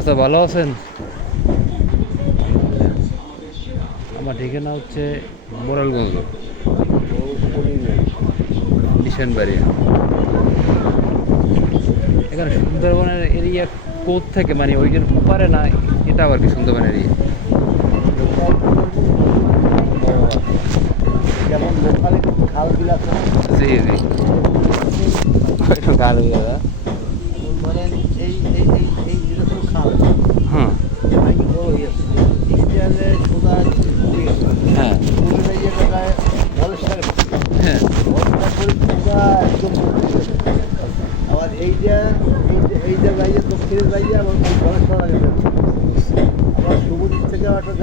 চাচা ভালো আছেন? আমার ঠিকানা হচ্ছে মোরালগঞ্জ মিশনবাড়ি এখানে সুন্দরবনের এরিয়া কোথ থেকে মানে ওই যে পারে না এটা আবার কি সুন্দরবন এরিয়া? যেমন লোকালে খাল বিল আছে জি জি। ধরেন এই এই এই এই যেটা হ্যাঁ হয়ে আবার এইটা বাইরে দক্ষিণের বাইরে আবার আবার সমুদ্র থেকে একটা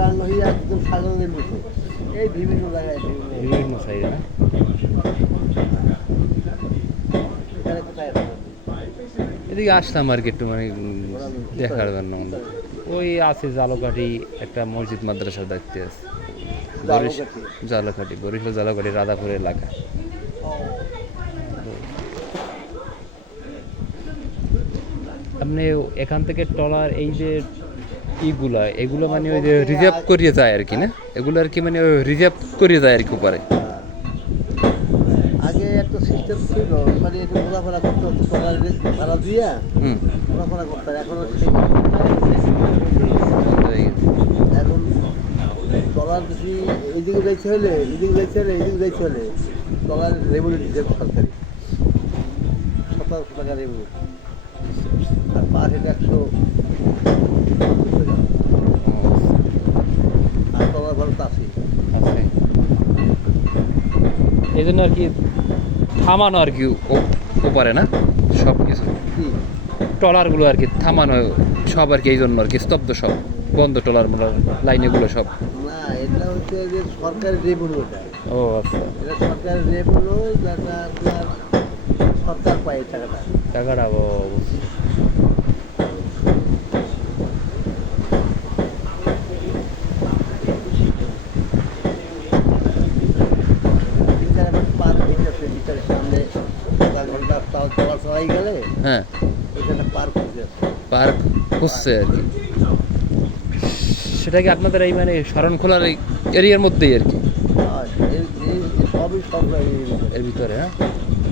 একদম এই বিভিন্ন জায়গায় আসলাম আর কি একটু মানে দেখার জন্য আমরা। ওই আছে জালকাঠি একটা মসজিদ মাদ্রাসা দেখতে আছে? জালকাঠি? বরিশাল জালকাঠি রাধাপুর এলাকা। আপনি এখান থেকে টলার এই যে ইগুলা এগুলো মানে ওই যে রিজার্ভ করিয়ে যায় আর কি না? এগুলো আর কি মানে রিজার্ভ করিয়ে যায় আর কি উপরে। আগে একটা সিস্টেম ছিল মানে একটু ঘোরাফেরা করতে হতো ভাড়া দিয়ে হুম। ঘোরাফেরা করতে। এখন এখন ডলার বেশি এইদিকে যাইতে হলে এদিকে যাইতে হলে এদিকে যাইতে হলে ডলার রেভিনিউ দিতে সরকারি। সতেরোশো টাকা রেভিনিউ আর পার হেড একশো আর ডলার ভাড়া তো আছে। এই জন্য আর কি থামানো আর কি ওপারে না? সব কিছু ট্রলারগুলো আর কি থামানো সব আর কি এই জন্য আর কি স্তব্ধ সব। বন্ধ ট্রলার মোলার লাইনেগুলো সব। না এটা হচ্ছে যে সরকারি ও আচ্ছা। এটা সরকারি রেভিনিউ যেটা সরকার পায় টাকাটা। টাকাটা হ্যাঁ পার্ক হচ্ছে আর কি। সেটা কি আপনাদের এই মানে শরণখোলার এই এরিয়ার মধ্যেই আর কি? সরকারি এর ভিতরে। হ্যাঁ?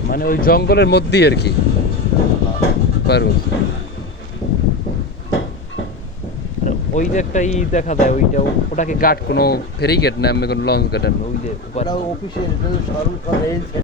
মানে ওই জঙ্গলের মধ্যেই আর কি? পারব। ওই যে একটা ই দেখা যায় ওইটা ওটাকে গাট কোনো ফেরি গেট না এমনি কোনো লঞ্চ গাট ওই যে অফিসে